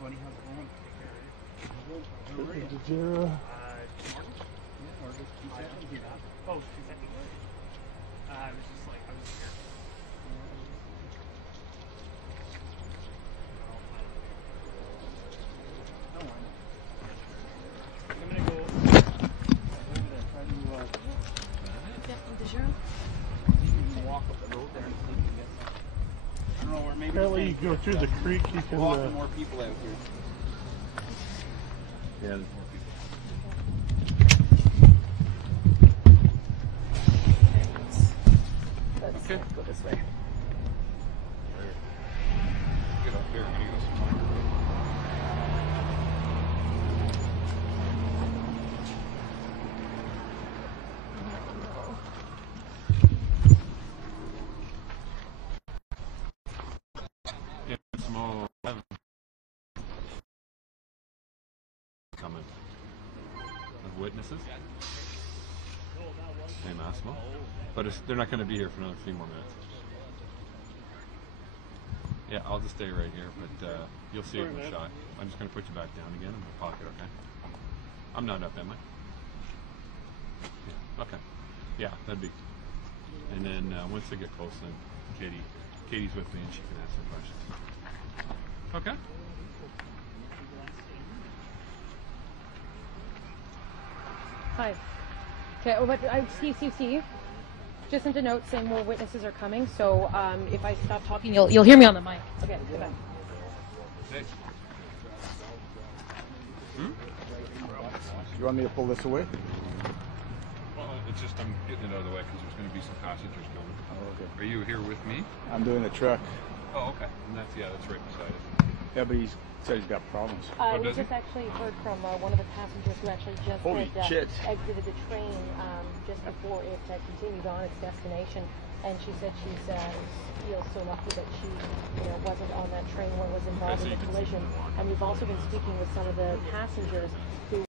buddy. How's it going? Did you? Yeah, or just 2 seconds. Do that. Oh, 2 seconds. I was just like, I was scared. No, I know. I'm gonna go try to walk up the road there and see if we can get some. I don't know, or maybe Apparently you go through the creek, you can... more people out here. Yeah, there's more people. Let's go this way. Get up there, I'm gonna go some more. Yeah, small coming of witnesses. Hey, Massimo. But they're not going to be here for another few more minutes. Yeah, I'll just stay right here, but you'll see it in the shot. I'm just going to put you back down again in my pocket, okay? I'm not up, am I? Yeah, okay. Yeah, that'd be... And then once they get close, then Katie's with me and she can ask some questions. Okay? Hi. Okay, oh, but Steve. Just sent a note saying more witnesses are coming, so if I stop talking, you'll hear me on the mic. Okay, goodbye. Hey. You want me to pull this away? Well, it's just I'm getting it out of the way because there's going to be some passengers coming. Oh, okay. Are you here with me? I'm doing the truck. Oh, okay. And that's right beside it. Yeah, but he said he's got problems. We just actually heard from one of the passengers who actually just exited the train just before it continued on its destination, and she said she feels so lucky that she wasn't on that train when it was involved in the collision. And we've also been speaking with some of the passengers who